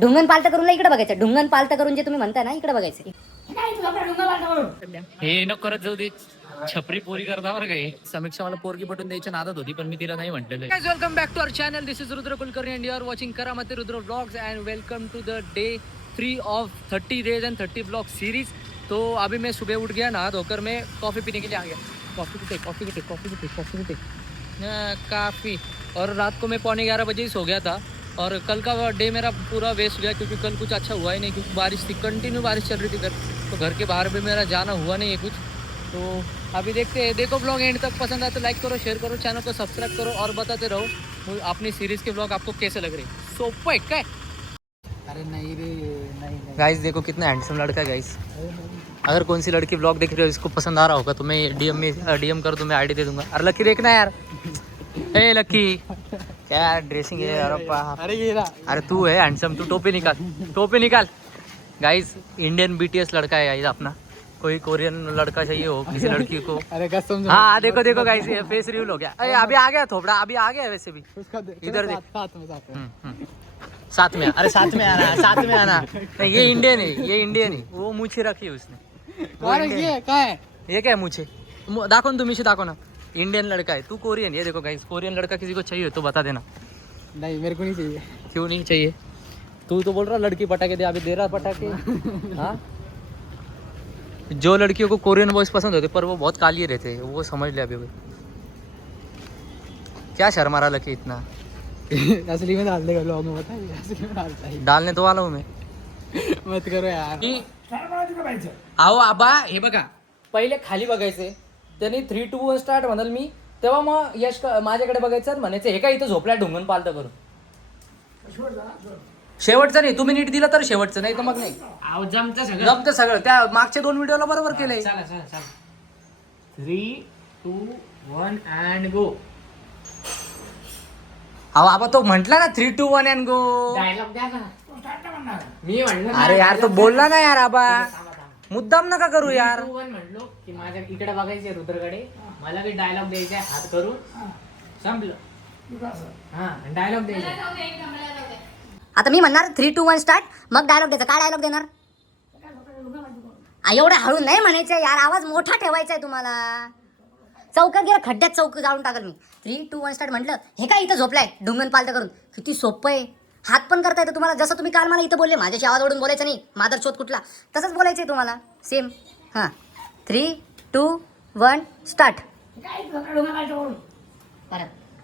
ढुंगण पालतं करून इकडे बघायचं. ढुंगण पालतं करून जे तुम्ही म्हणताय ना इकडे बघायचं. हे न करत जाऊ दे. छपरी पोरी करता बरं काही. समीक्षा मला पोरगी पटून द्यायची नादात होती पण मी तिला नाही म्हटलेलं. Guys welcome back to our channel. This is Rudra Kulkarni and you are watching Karamati Rudra vlogs and welcome to the day 3 of 30 days and 30 blog series. तो अभी मैं सुबह उठ गया नहा धोकर मैं कॉफ़ी पीने के लिए आ गया. कॉफ़ी काफ़ी. और रात को मैं 11:15 बजे ही सो गया था. और कल का डे मेरा पूरा वेस्ट गया क्योंकि कल कुछ अच्छा हुआ ही नहीं क्योंकि बारिश थी, कंटिन्यू बारिश चल रही थी घर. तो घर के बाहर भी मेरा जाना हुआ नहीं है कुछ. तो अभी देखते हैं. देखो ब्लॉग एंड तक पसंद आए तो लाइक करो, शेयर करो, चैनल को सब्सक्राइब करो और बताते रहो अपनी सीरीज के ब्लॉग आपको कैसे लग रहे. सोपं है काय. अरे नहीं रे नहीं. गाइस देखो कितना हैंडसम लड़का है गाइस. अगर कौन सी लड़की ब्लॉग देख रही हो इसको पसंद आ रहा होगा तो मैं डीएम कर दूँ, मैं आईडी दे दूंगा. अरे लकी देखना यार. ए लकी क्या ड्रेसिंग है यार. अरे ये रहा. अरे तू है हैंडसम. तू टोपी निकाल. गाइस इंडियन बीटीएस लड़का है गाइस अपना. कोई कोरियन लड़का चाहिए हो किसी लड़की को. अरे कसम. हाँ देखो गाइस ये फेस रिवील हो गया. अरे अभी आ गया थोपड़ा, अभी आ गया वैसे भी. इधर देख. साथ में अरे साथ में आना. नहीं ये इंडियन है. वो मूछे रखी है उसने. अरे ये क्या है. ये क्या है मूछे. दाखो ना तुम्ही दाखो ना. इंडियन लड़का है, तू कोरियन. ये देखो गाइस कोरियन लड़का किसी को चाहिए तो बता देना. नहीं मेरे को नहीं चाहिए. क्यों नहीं चाहिए. तू तो बोल रहा लड़की पटाखे दे, अभी दे रहा पटाखे. हाँ जो लड़कियों को कोरियन बॉयज पसंद होते पर वो बहुत काली रहते हैं वो समझ ले अभी. क्या शर्मा रहा लकी इतना. असली में डाल देगा ब्लॉग में. बता असली में डालता है. डालने तो वाला हूँ मैं. मत करो यार. अहो आबा हे बघा पहिले खाली बघायचे. त्यांनी 3, 2, 1 स्टार्ट म्हणाल मी तेव्हा मग यश माझ्याकडे बघायचं म्हणायचं हे काय इथं झोपल्या ढुंगण पालतं करून. शेवटचं नाही तुम्ही नीट दिलं तर शेवटचं, नाही तर मग नाही. जमतं सगळं. त्या मागच्या 2 व्हिडिओला बरोबर केलंय. 3, 2, 1 and go. अहो आबा तो म्हटला ना 3, 2, 1 अँड गो. डायलॉग द्या ना. मी म्हणलं अरे यार तो बोलला ना यार आबा. मुद्दाम नका करू यार. 2, 1 म्हणलो की माझ्या इकडे बघायचे रुद्रकडे. मला बी डायलॉग द्यायचा हात करून. संपलं. हा डायलॉग द्यायचा. आता मी म्हणणार 3, 2, 1 स्टार्ट. मग डायलॉग द्यायचा. काय डायलॉग देणार. एवढं हळू नाही म्हणायचं यार. आवाज मोठा ठेवायचा आहे तुम्हाला. चौकात गेला खड्ड्यात चौक जाळून टाकल मी. 3, 2, 1 स्टार्ट म्हटलं हे काय इथं झोपलाय ढुंगण पालतं करून. किती सोपं आहे. हात पण करता येतं तुम्हाला. जसं तुम्ही काल मला इथं बोलले माझ्याशी आवाज ओढून बोलायचं नाही मादर शोध कुठला, तसंच बोलायचं आहे तुम्हाला सेम. हां 3, 2, 1 स्टार्ट.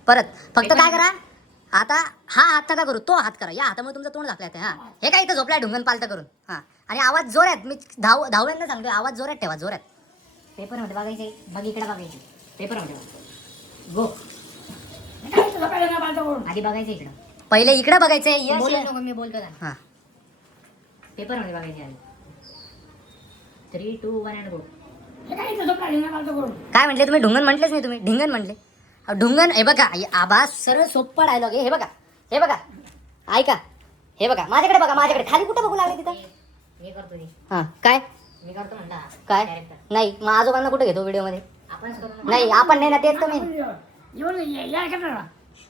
परत फक्त काय करा आता. हा हात नका करू, तो हात करा. या हातामुळे तुमचं तोंड झाकलं. हां हे काय इथं झोपलाय ढुंगण पालतं करून. हां आणि आवाज जोरात. मी धावऱ्यांना सांगतोय आवाज जोरात ठेवा, जोरात. पेपरमध्ये बघायचे. बघ इकडे बघायचे. पेपरमध्ये गो. आधी बघायचं इकडं. पहिले इकडे बघायचंय. मी बोलतो हां पेपरमध्ये बघायचे आधी. 3, 2, 1 अँड गो. काय म्हटले तुम्ही. ढुंगण म्हटलेच नाही तुम्ही. ढिंगण म्हटले. ढुंगण हे बघा आबा सरळ सोप्पा डायलॉग आहे. हे बघा ऐका. हे बघा माझ्याकडे बघा. माझ्याकडे खाली कुठं बघू लागले तिथं. मी करतो. हां काय मी करतो म्हणला. काय नाही. मग आजोबांना कुठे घेतो व्हिडिओमध्ये. नाही आपण नाही ना तेच तुम्ही.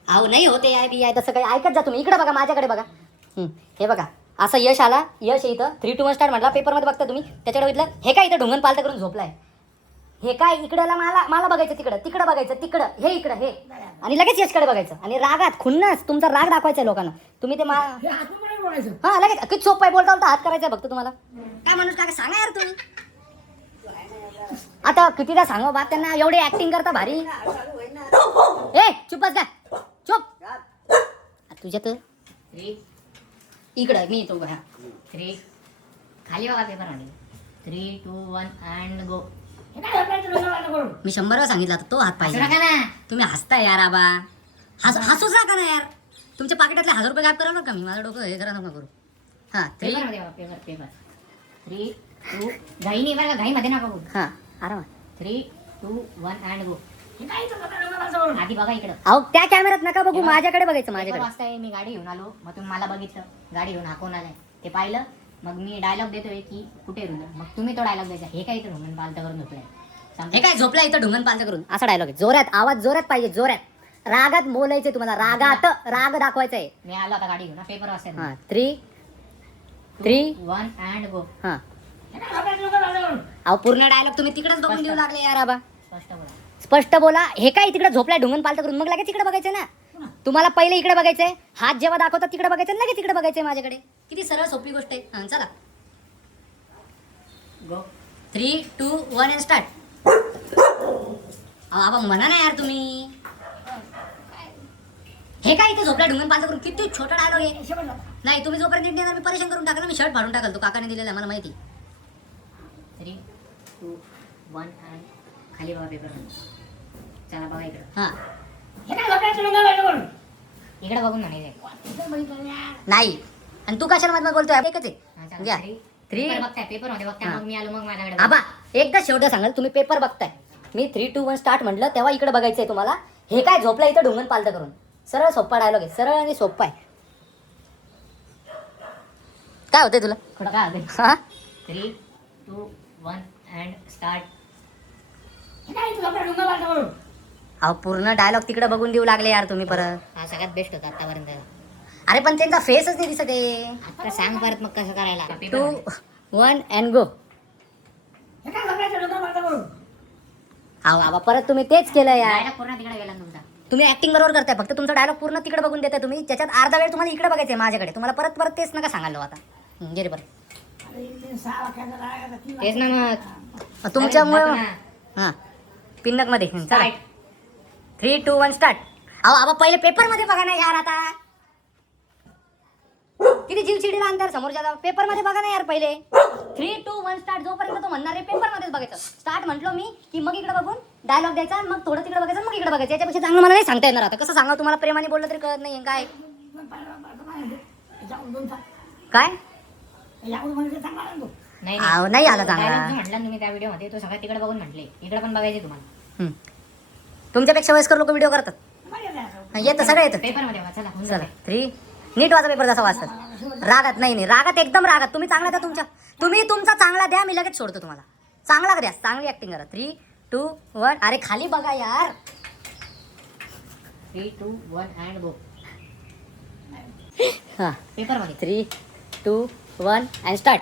अहो नाही होते आहे तसं काही. ऐकत जा तुम्ही. इकडे बघा माझ्याकडे बघा. हे बघा असं यश आला. यश इथं 3, 2, 1 स्टार्ट म्हटला. पेपरमध्ये बघता तुम्ही. त्याच्याकडे बघितलं हे काय इथं ढुंगण पालतं करून झोपलाय. हे काय इकडेला मला बघायचं. तिकडं बघायचं. तिकडं हे इकडं हे आणि लगेच यशकडे बघायचं. आणि रागात खुन्नस तुमचा राग दाखवायचा लोकांना. तुम्ही ते हां लगेच किती सोपं आहे. बोलता हात करायचा फक्त तुम्हाला. काय माणूस काय सांगा यार तुम्ही. आता कितीदा सांगा बात त्यांना. एवढे ऍक्टिंग करता भारी. ए चुप बस का. चुप तुझ्या तर इकडं मी येतो. हा 3 खाली बघा पेपरमध्ये. 3, 2, 1 and go. मी 100 वेळा सांगितलं आता तो हात पाहिजे. तुम्ही हसताय यार आबा. हसूच नका ना यार. तुमच्या पाकिटातले 1000 रुपये गायब करा नका. मी माझं डोकं हे करा नका करू. हां 3, पेपर 3, 2 घाई नाही बघा. घाईमध्ये नका बोलू. हां आरामात. 3, 2, 1 and go. आधी बघा इकडं. अहो त्या कॅमेऱ्यात नका बघू. माझ्याकडे बघायचं. माझ्याकडे वाजताय मी गाडी घेऊन आलो. मग तुम्ही मला बघितलं गाडी घेऊन हाकून आलाय. ते पाहिलं. मग मी डायलॉग देतोय की कुठे रुद्र. मग तुम्ही तो डायलॉग द्यायचा. हे काय इथं ढुंगण पालतं करून झोपलाय. हे काय झोपला इथं ढुंगण पालतं करून. असा डायलॉग आहे. जोरात आवाज जोरात पाहिजे. जोरात रागात बोलायचे तुम्हाला. रागात राग दाखवायचा आहे. मी आलो आता गाडी घेऊन. पेपर वाचायला. हां 3, 3 1 and go. हां अहो पूर्ण डायलॉग तुम्ही तिकडेच बघून देऊ लागले यार आबा. स्पष्ट बोला. स्पष्ट बोला. हे काय तिकडे झोपलाय ढुंगण पालतं करून, मग लगेच इकडे बघायचं ना. तुम्हाला पहिले इकडे बघायचंय, हात जेव्हा दाखवतात तिकडे बघायचं, लगेच तिकडे बघायचंय माझ्याकडे. किती सरळ सोपी गोष्ट आहे. हां चला गो. 3 2 1 अँड स्टार्ट. आबा म्हणा ना यार तुम्ही. हे काय इथे झोपला ढुंगण पालतं करून, किती छोटा डायलॉग आहे. नाही तुम्ही जोपर्यंत नीट देणार मी परेशान करून टाकलं, मी शर्ट फाडून टाकल. तो काकाने दिलेला आहे मला माहिती. 3 2 1 and खाली बघा पेपर. चला बघा इकडे. हां इकडे बघून म्हणायचं. नाही. आणि तू कशाला मध्ये बोलतोय, एकच आहे. घ्या. 3 पेपर बघताय, पेपर मध्ये बघताय. हां. मग मी आलो, मग माझ्याकडे आबा एकदा शेवट सांगाल, तुम्ही पेपर बघताय, मी 3 2 1 स्टार्ट म्हटलं तेव्हा इकडे बघायचंय तुम्हाला. हे काय झोपला इथं ढुंगण पालतं करून. सरळ सोप्पा डायलॉग आहे, सरळ आणि सोप्पा आहे. काय होतंय तुला? थोडं काय होते. हा 3 2 1 and स्टार्ट. अहो पूर्ण डायलॉग तिकडे बघून देऊ लागले यार तुम्ही परत. हा सगळ्यात बेस्ट होता आतापर्यंत. अरे पण त्यांचा फेसच नाही दिसत आहे. आता सांग परत मग कसं करायला. 2 1 अँड गो. अहो आबा परत तुम्ही तेच केलं यार. डायलॉग पूर्ण तिकडे गेला तुमचा. तुम्ही ऍक्टिंग बरोबर करताय, फक्त तुमचा डायलॉग पूर्ण तिकडे बघून देताय तुम्ही. त्याच्यात अर्धा वेळ तुम्हाला इकडे बघायचंय माझ्याकडे. तुम्हाला परत परत तेच नका सांगायला आता. गे रे बरं. तेच ना मग. तुमच्यामुळे बघ ना. हां पिन्नक मध्ये चला. Start. 3 2 1 स्टार्ट. अहो आबा पहिले पेपर मध्ये बघा ना यार. आता किती जीव चिडीला अंतर समोरच्या पेपर मध्ये बघा ना यार पहिले. 3 2 1 स्टार्ट. जोपर्यंत तो म्हणणार आहे पेपर मध्येच बघायचं. स्टार्ट म्हटलो मी की मग इकडे बघून डायलॉग द्यायचा, मग थोडं तिकडे बघायचं, मग इकडे बघायचं. याच्यापेक्षा चांगलं मला नाही सांगता येणार. आता कसं सांगा तुम्हाला, प्रेमाने बोललं तरी कळत नाही काय काय. नाही अहो, नाही आला चांगला. Dialogue जो म्हटला तुम्ही त्या व्हिडिओ मध्ये, तो सगळं तिकडे बघून म्हटले. इकडे पण बघायचे तुम्हाला. तुमच्यापेक्षा वयस्कर लोक व्हिडिओ करतात. येतं सगळं येतं. पेपर मध्ये बघा. चला होऊन चला जाते. 3 नीट वाचा पेपर जसा वाचतात. रागात नाही रागात एकदम रागात. तुम्ही चांगला द्या तुमच्या. तुम्ही तुमचा चांगला द्या, मी लगेच सोडतो तुम्हाला. चांगला द्या, चांगली ऍक्टिंग करा. 3 2 1. अरे खाली बघा यार. 3 2 1 and गो. हां पेपर मध्ये. 3 2 1 अँड स्टार्ट.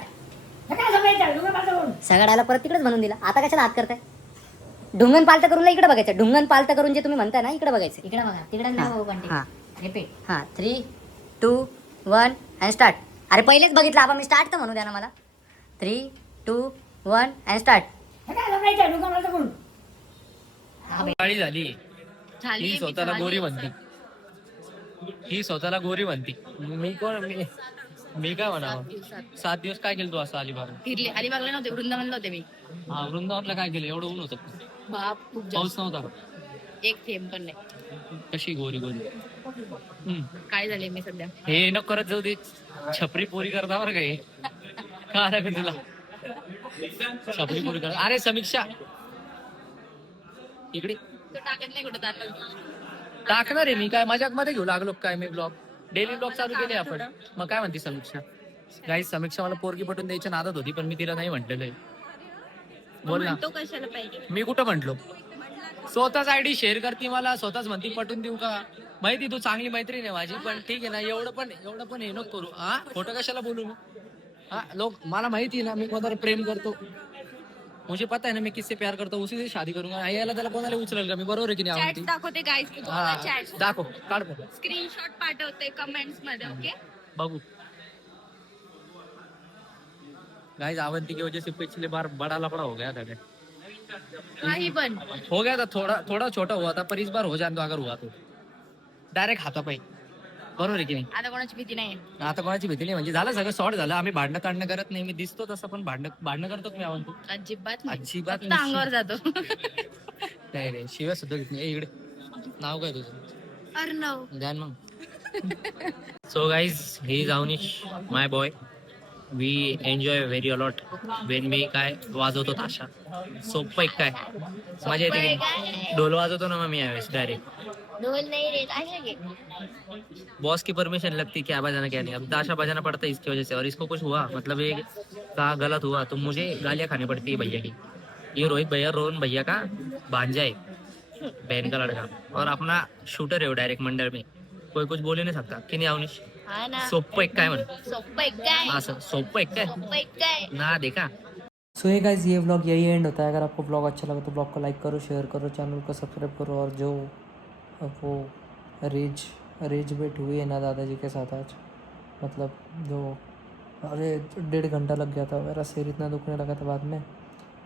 सगळा डायलॉग परत तिकडेच बनवून दिला. आता कशाला हात करताय. ढुंगण पालतं करून इकडे बघायचं. ढुंगण पालतं करून जे तुम्ही म्हणताय ना इकडे बघायचं. इकडे बघा. तिकडे हां. नाही कंटिन्यू. हां रिपीट. हां 3 2 1 अँड स्टार्ट. अरे पहिलेच बघितलं आपण, मी स्टार्ट तर म्हणू द्या ना मला. 3 2 1 अँड स्टार्ट. काळी झाली. ही स्वतःला गोरी म्हणती. ही स्वतःला गोरी म्हणती. मी कोण मी काय म्हणावं. 7 दिवस काय केलं तू असं अलिबाग? फिरले अलिबागला नव्हते, वृंदावनला होते मी. हा वृंदावनला काय केलं? एवढं ऊन होतं, बाप खूप पाऊस जास्त. नव्हता. एक थेंब पण नाही. कशी गोरी गोरी. काय झाले मी सध्या. हे न करत जाऊ दे. छपरी पोरी करता बरं का हे. का रे तुला छपरी पोरी करता. अरे समीक्षा इकडे तो टाकत नाही कुठं दाखल. टाकणार आहे मी. काय मजाक मध्ये घेऊ लागलो काय मी? ब्लॉग डेली ब्लॉग चालू केले आपण. मग काय म्हणते समीक्षा? काही समीक्षा मला पोरगी पटून द्यायची नादात होती, पण मी तिला नाही म्हटलेलं आहे. बोल ना. तो कशाला पाहिजे. मी कुठं म्हंटलो? स्वतःच आयडी शेअर करते मला, स्वतःच म्हणती पटून देऊ का? माहिती तू चांगली मैत्रीण आहे माझी, पण ठीक आहे ना. एवढं पण हे नको करू. हा खोटं कशाला बोलू मी? हाँ लोग मला माहिती है ना मी कोणावर प्रेम करतो. मुझे पता है ना मैं किससे प्यार करता हूँ, उसी से शादी करूंगा. याला त्याला कोणाला उचलेल का मी? बरोबर आहे की नाही? चॅट्स दाखवते गाईस मी तुम्हाला. हा चॅट्स दाखव, काढ बघ. स्क्रीनशॉट पाठवते कमेंट्स मध्ये. ओके बघू. गाइस अवंती की वजह से पिछले बार बड़ा लफड़ा हो गया था. काही पण हो गया था, थोड़ा छोटा हुआ था, पर इस बार हो जाने दो. अगर हुआ तो डायरेक्ट हातापायी. बरोबर आहे की नाही? आता कोणाची भीती नाही. आता कोणाची भीती नाही. म्हणजे झालं सगळं सॉर्ट झालं. आम्ही भांडणं काढणं करत नाही. मी दिसतो तसं, पण भांडणं करतो मी अवंती. अजिबात नाही. अजिबात फक्त नाही. अंगावर जातो. नाही रे शिव्या सुद्धा घेत नाही. इकडे नाव काय तुझं? अर्णव. ध्यान मग. So guys he is Avanish my boy. We enjoy very a lot when मी काय वाजवतो ताशा. सोपं एक काय मजा येते की ढोल वाजवतो ना मग मी यावेळेस डायरेक्ट. ढोल नहीं रे ताशा के. बॉस की परमिशन लगती क्या बजाना क्या नहीं. अब ताशा बजाना पड़ता है इसकी वजह से, और इसको कुछ हुआ मतलब ये का गलत हुआ तो मुझे गालियाँ खानी पड़ती है भैया की. ये रोहित भैया रोहन भैया का भांजा है, बहन का लड़का, और अपना शूटर है वो डायरेक्ट मंडल में. कोई कुछ बोल ही नहीं सकता कि नहीं अवनीश? हा ना सोप्पं एक काय म्हण सोपं एक काय असं सोप्पं एक काय सोपं एक काय ना देखा. सो ये गाइस ये व्लॉग यही एंड होता है. अगर आपको व्लॉग अच्छा लगा तो व्लॉग को लाइक करो, शेयर करो, चैनल को सब्सक्राइब करो. और जो वो रेज बेट हुई है ना दादाजी के साथ आज, मतलब जो अरे 1.5 घंटा लग गया था. मेरा सिर इतना दुखने लगा था बाद में.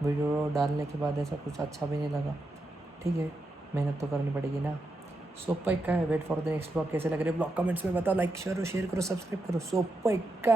वीडियो डालने के बाद ऐसा कुछ अच्छा भी नहीं लगा. ठीक है, मेहनत तो करनी पड़ेगी ना. सोप्पा का है. Wait for the next vlog. कैसे लग रहे ब्लॉग कमेंट्स में बताओ. लाइक शेयर करो, सब्सक्राइब करो. सोप्पा का